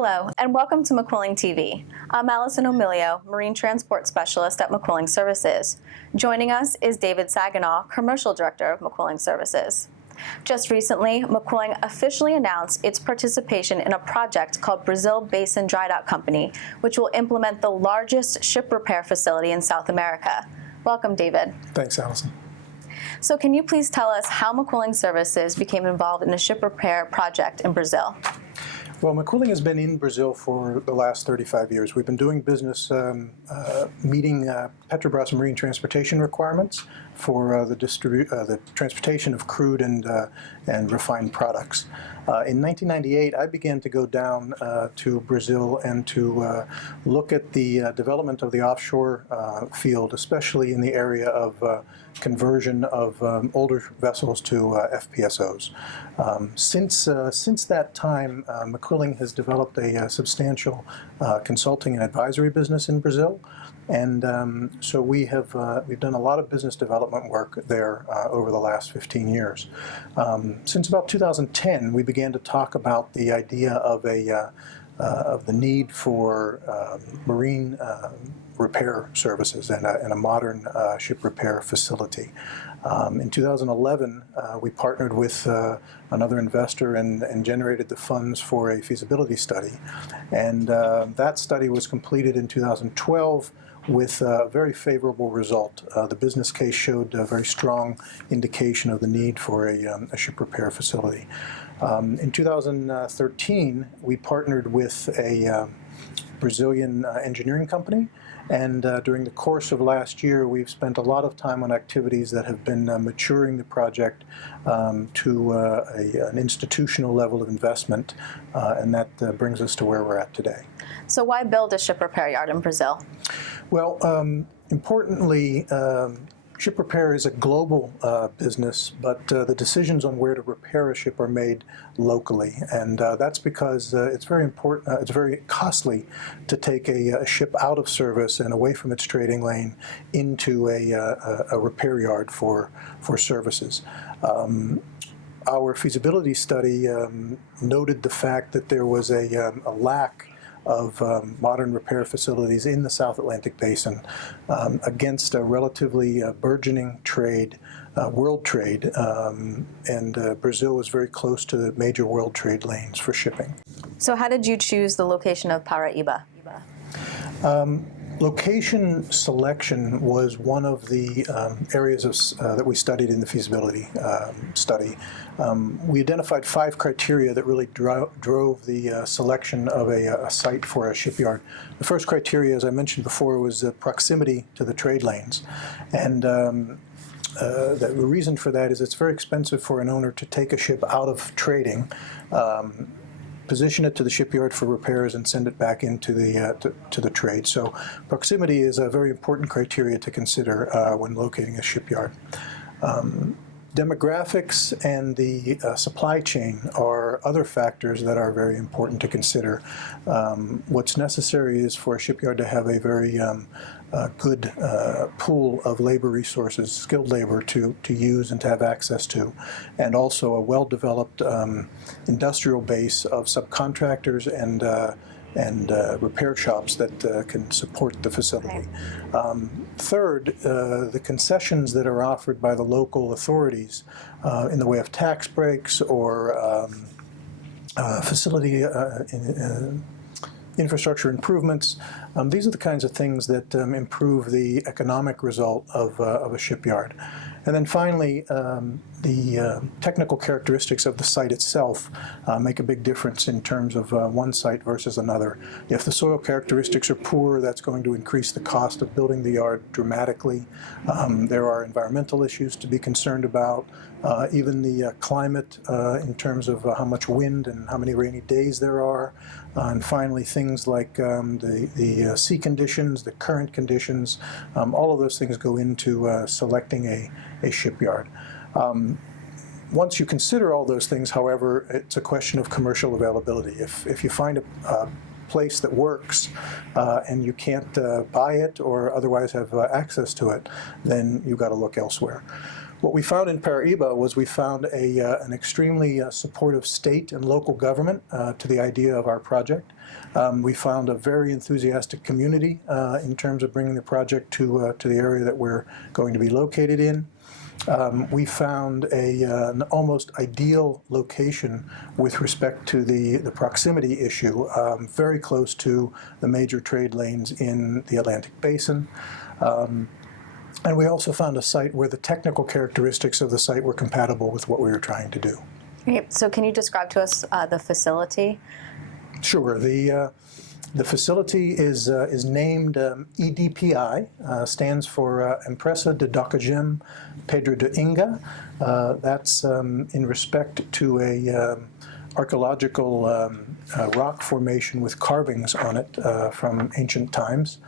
Hello, and welcome to McQuilling TV. I'm Allison O'Milio, Marine Transport Specialist at McQuilling Services. Joining us is David Saginaw, Commercial Director of McQuilling Services. Just recently, McQuilling officially announced its participation in a project called Brasil Basin Drydock Company, which will implement the largest ship repair facility in South America. Welcome, David. Thanks, Allison. So can you please tell us how McQuilling Services became involved in a ship repair project in Brazil? Well, McQuilling has been in Brazil for the last 35 years. We've been doing business meeting Petrobras marine transportation requirements for the transportation of crude and refined products. In 1998, I began to go down to Brazil and to look at the development of the offshore field, especially in the area of conversion of older vessels to FPSOs. Since that time, McQuilling has developed a substantial consulting and advisory business in Brazil. And so we've done a lot of business development work there over the last 15 years. Since about 2010, we began to talk about the idea of the need for marine repair services and a modern ship repair facility. In 2011, we partnered with another investor and generated the funds for a feasibility study. And that study was completed in 2012 with a very favorable result. The business case showed a very strong indication of the need for a ship repair facility. In 2013, we partnered with a Brazilian engineering company, and during the course of last year, we've spent a lot of time on activities that have been maturing the project to an institutional level of investment, and that brings us to where we're at today. So why build a ship repair yard in Brazil? Well, importantly, ship repair is a global business, but the decisions on where to repair a ship are made locally, and that's because it's very important. It's very costly to take a ship out of service and away from its trading lane into a repair yard for services. Our feasibility study noted the fact that there was a lack of modern repair facilities in the South Atlantic Basin against a relatively burgeoning trade, world trade, and Brazil was very close to the major world trade lanes for shipping. So how did you choose the location of Paraiba? Location selection was one of the areas that we studied in the feasibility study. We identified 5 criteria that really drove the selection of a site for a shipyard. The first criteria, as I mentioned before, was proximity to the trade lanes. And the reason for that is it's very expensive for an owner to take a ship out of trading, position it to the shipyard for repairs, and send it back into the to the trade. So proximity is a very important criteria to consider when locating a shipyard. Demographics and the supply chain are other factors that are very important to consider. What's necessary is for a shipyard to have a very good pool of labor resources, skilled labor to use and to have access to, and also a well-developed industrial base of subcontractors and repair shops that can support the facility. Third, the concessions that are offered by the local authorities in the way of tax breaks or facility infrastructure improvements. These are the kinds of things that improve the economic result of a shipyard. And then finally, the technical characteristics of the site itself make a big difference in terms of one site versus another. If the soil characteristics are poor, that's going to increase the cost of building the yard dramatically. There are environmental issues to be concerned about, even the climate in terms of how much wind and how many rainy days there are. And finally, things like the sea conditions, the current conditions, all of those things go into selecting a shipyard. Once you consider all those things, however, it's a question of commercial availability. If you find a place that works and you can't buy it or otherwise have access to it, then you've got to look elsewhere. What we found in Paraiba was we found an extremely supportive state and local government to the idea of our project. We found a very enthusiastic community in terms of bringing the project to the area that we're going to be located in. We found an almost ideal location with respect to the proximity issue, very close to the major trade lanes in the Atlantic Basin. And we also found a site where the technical characteristics of the site were compatible with what we were trying to do. Okay, so can you describe to us the facility? Sure. The facility is named EDPI, stands for Empresa de Docagem Pedro de Inga. That's in respect to a archaeological rock formation with carvings on it from ancient times.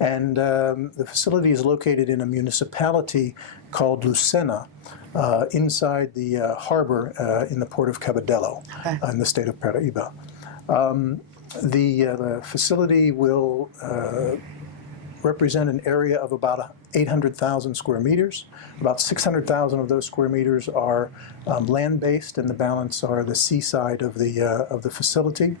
And the facility is located in a municipality called Lucena, inside the harbor in the port of Cabedelo, in the state of Paraiba. The facility will represent an area of about 800,000 square meters. About 600,000 of those square meters are land-based, and the balance are the seaside of the facility.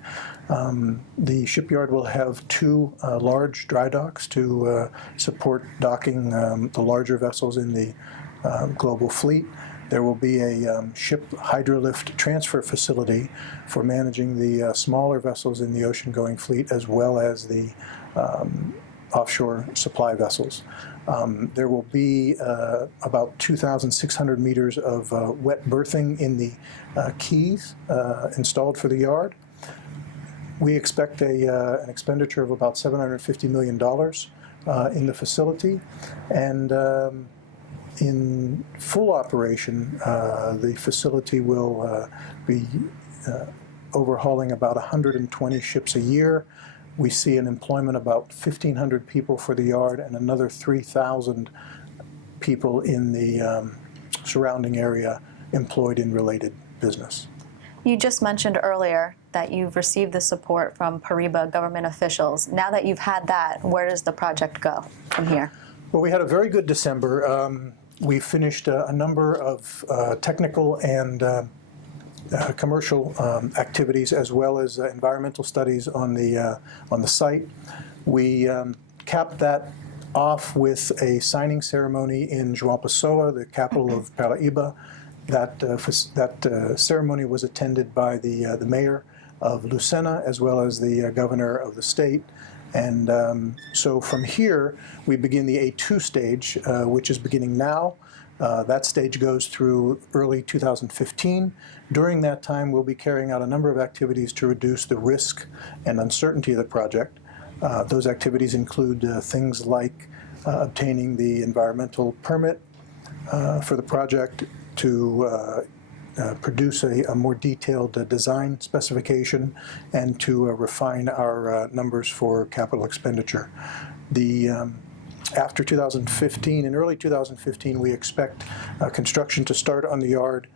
The shipyard will have two large dry docks to support docking the larger vessels in the global fleet. There will be a ship hydrolift transfer facility for managing the smaller vessels in the ocean-going fleet, as well as the offshore supply vessels. There will be about 2,600 meters of wet berthing in the quays installed for the yard. We expect an expenditure of about $750 million in the facility, and in full operation, the facility will be overhauling about 120 ships a year. We see an employment about 1,500 people for the yard and another 3,000 people in the surrounding area employed in related business. You just mentioned earlier that you've received the support from Paraiba government officials. Now that you've had that, where does the project go from here? Well, we had a very good December. We finished a number of technical and commercial activities, as well as environmental studies on the site. We capped that off with a signing ceremony in João Pessoa, the capital of Paraiba. That ceremony was attended by the mayor of Lucena, as well as the governor of the state. And so from here, we begin the A2 stage, which is beginning now. That stage goes through early 2015. During that time, we'll be carrying out a number of activities to reduce the risk and uncertainty of the project. Those activities include things like obtaining the environmental permit for the project, to produce a more detailed design specification, and to refine our numbers for capital expenditure. After 2015, in early 2015, we expect construction to start on the yard.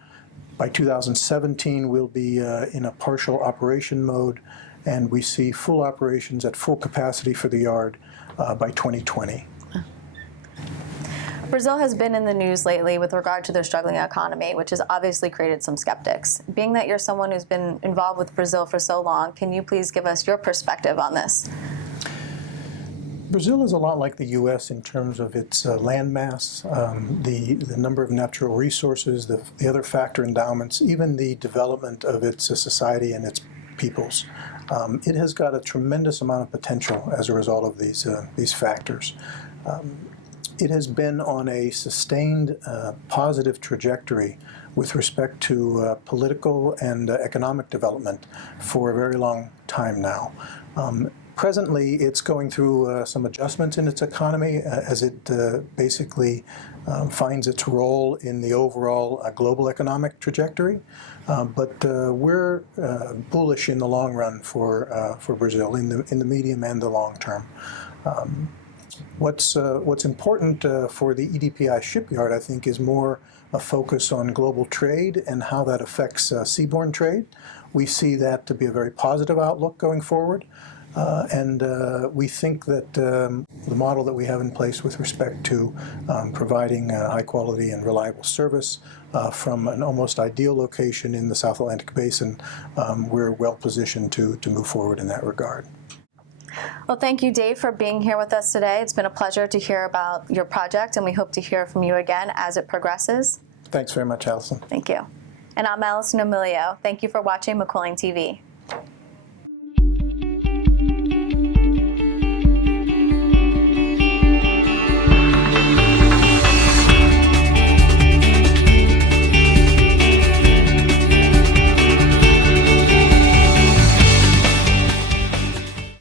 By 2017, we'll be in a partial operation mode, and we see full operations at full capacity for the yard by 2020. Brazil has been in the news lately with regard to their struggling economy, which has obviously created some skeptics. Being that you're someone who's been involved with Brazil for so long, can you please give us your perspective on this? Brazil is a lot like the U.S. in terms of its landmass, the number of natural resources, the other factor endowments, even the development of its society and its peoples. It has got a tremendous amount of potential as a result of these factors. It has been on a sustained positive trajectory with respect to political and economic development for a very long time now. Presently, it's going through some adjustments in its economy as it basically finds its role in the overall global economic trajectory. But we're bullish in the long run for Brazil, in the medium and the long term. What's important for the EDPI shipyard, I think, is more a focus on global trade and how that affects seaborne trade. We see that to be a very positive outlook going forward. And we think that the model that we have in place with respect to providing high quality and reliable service from an almost ideal location in the South Atlantic Basin, we're well positioned to move forward in that regard. Well, thank you, Dave, for being here with us today. It's been a pleasure to hear about your project, and we hope to hear from you again as it progresses. Thanks very much, Allison. Thank you. And I'm Allison Emilio. Thank you for watching McQuilling TV.